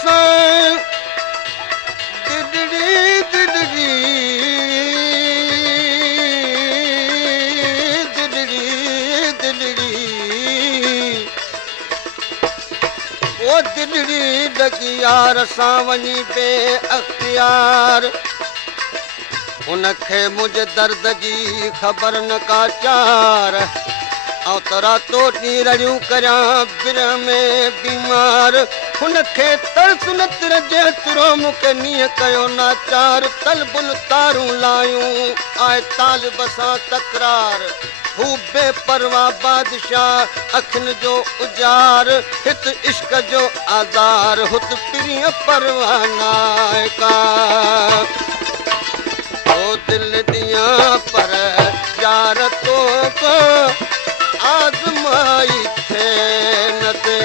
सां दिलड़ी दिलड़ी दिलड़ी दिलड़ी ओ दिलड़ी लॻी यार सां वञी पे अख़्तियार उनखे मुंहिंजे दर्द जी ख़बर न का चार ऐं त रातो ॾींहुं रड़ियूं करियां बिर में बीमार हुनखे तरस न तिरजे तुरो मूंखे नीअं कयो नाचार तलबुल तारूं लायूं आहे तालिब सां तकरार हू बेपरवाह बादशाह अखियुनि जो उजार हित इश्क जो आज़ार हुत पिरीअ परवाह नाहे का ओ दिल दियां पर यार तो आज़माई थे न ते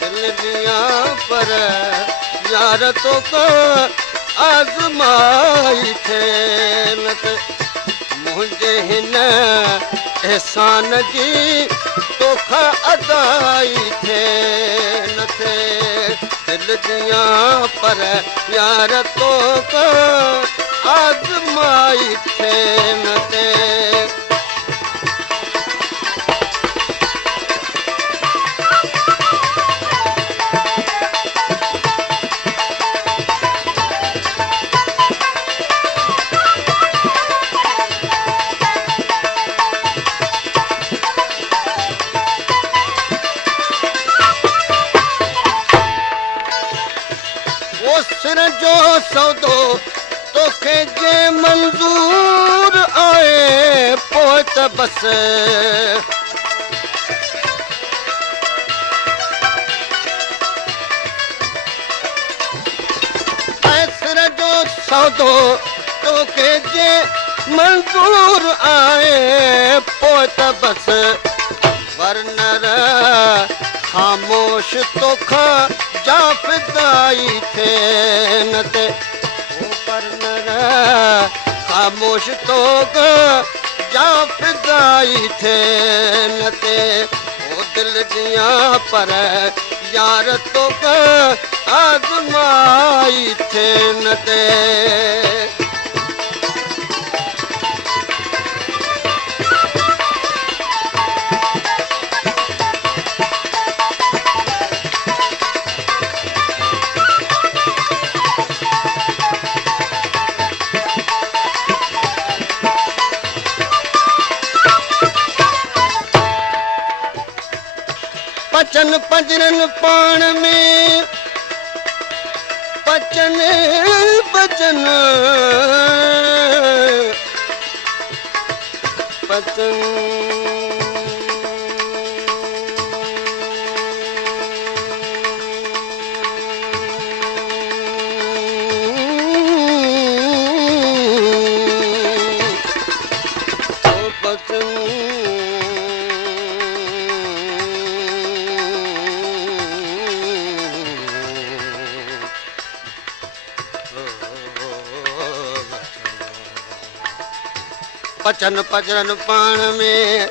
दिल दियां पर यार तो आज़माई थे न ते मुंहिंजे हिन एहसान जी तोखां अदाई थे न थे दिल दियां पर यार तो आज़माई थे न ते सिर जो सौदो तोखे जे मंज़ूर आहे पोइ त बस सिर जो सौदो तोखे जे मंज़ूर आहे पोइ त बस वरनर ख़ामोश तोखां जा फिदाई थे न ते वरनर ख़ामोश तोखां जा फिदाई थे न ते ओ दिल दियां पर यार तोखां आज़माई थे न ते पचन पंजरन पाण में पचन पचन पचन पचन पचरन पाण में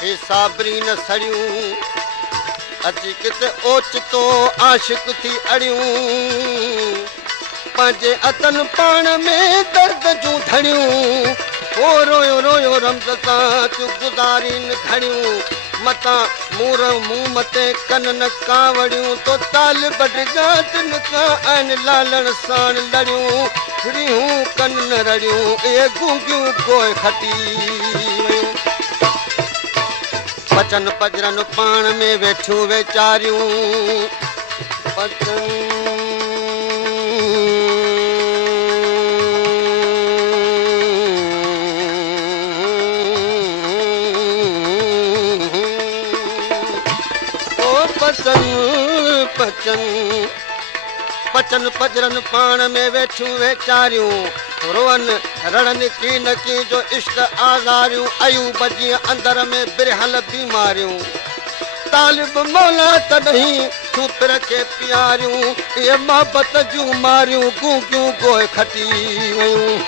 हे साबरी न सड़ियूं अची किथे ओचितो आशिक थी अड़ियूं पंहिंजे अतन पाण में दर्द जूं धड़ियूं ओ रोयो रोयो रमज़ सां तूं गुज़ारीन घड़ियूं मतां मूर मूं मथे कन न कावड़ियूं तो ताल बडगा तिन का आइन लालण साण लड़ियूं फिरियूं कन न रड़ियूं ए गूंगियूं गोए खटी वयूं पचन पजरन पाण में वेठियूं वेचारियूं पचन पचन पचन पजरन पाण में वेठियूं वेचारियूं रोअन रणन की न की जो इश्क आज़ारियूं अयूब जीअं अंदर में बिरहल बीमारियूं तालिब मौला तॾहिं सूत्र खे प्यारियूं इहे मोहबत जूं मारियूं गूंगियूं गोए खटी वयूं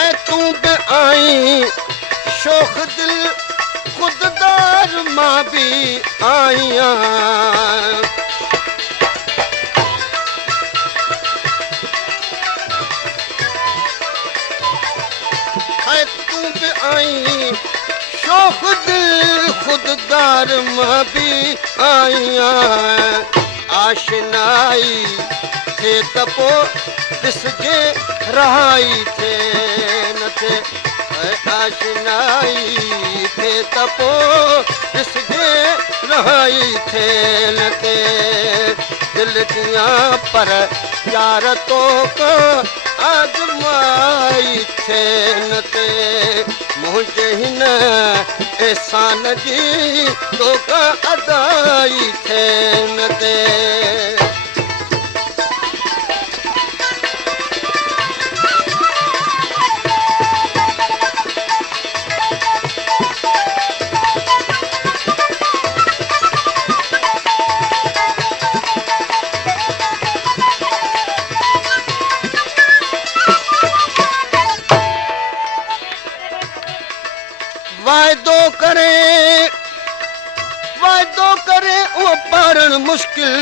ऐं तूं बि आई शोख दिल खुददार मां बि आहियां ऐं तूं बि आहीं शौक़ दिल खुददार मां बि आहियां आशनाई थे त पोइ ॾिसजे रहाई थे न थे आशनाई थे त पोइ ॾिसजे रहाई थे न थे दिलि दियां पर यार तो आज़माई थे न ते मुंहिंजे हिन एहसान जी तोखा अदाई थे न ते वाइदो करे उहो पारण मुश्किल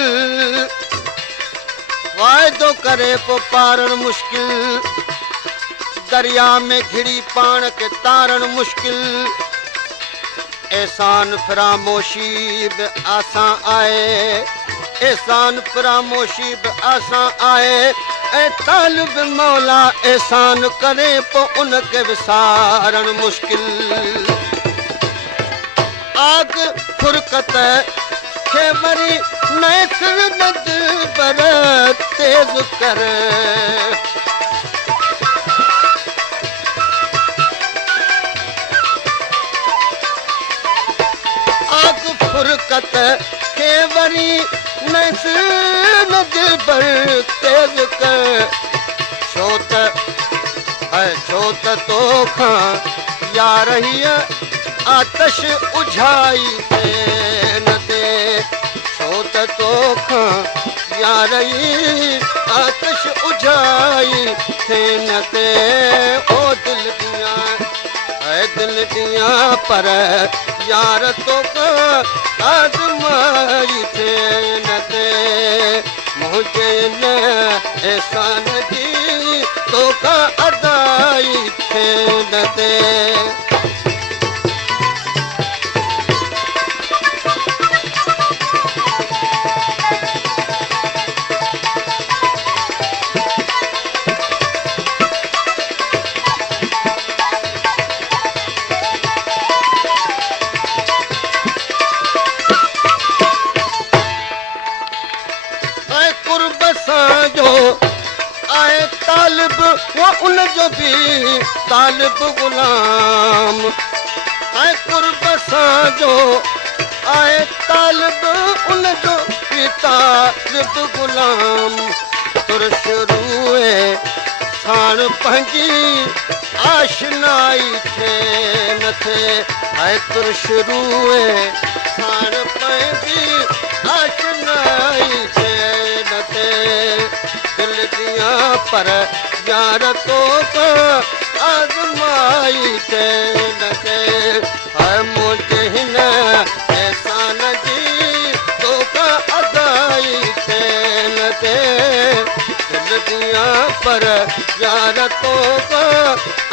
वाइदो करे पोइ पारण मुश्किल दरिया में घिड़ी पाण खे तारण मुश्किल एहसान फरामोशी बि आसां आहे एहसान फरामोशी बि आसां आहे ऐं तालिब मौला एहसान करे पोइ उनखे विसारण मुश्किल आग फुरकत खे वरी नैसर नद पर तेज कर आग फुरकत खे वरी नैसर नद पर तेज कर छो त तोखां यार हीअ आतश उझाई थे न ते छो त तोखां यार ई आतश उझाई थे न ते ओ दिल दियां पर यार तोखां आज़माई थे न ते मुंहिंजे न एहसान जी तोखां अदाई थे न ते उनजो बि तालिब गुलाम ऐं कुर्ब सां जो आहे तालिब उनजो बि तालिब गुलाम तुर शुरूए साण पंहिंजी आशनाई थे न थे ऐं तुर शुरूए साण पंहिंजी आशनाई थे न थे दिल दियां पर यार तोखां आज़माई थे न थे हर मुंहिंजे हिन एहसान जी तोखां अदाई थे न थे दिल दियां पर यार तोखां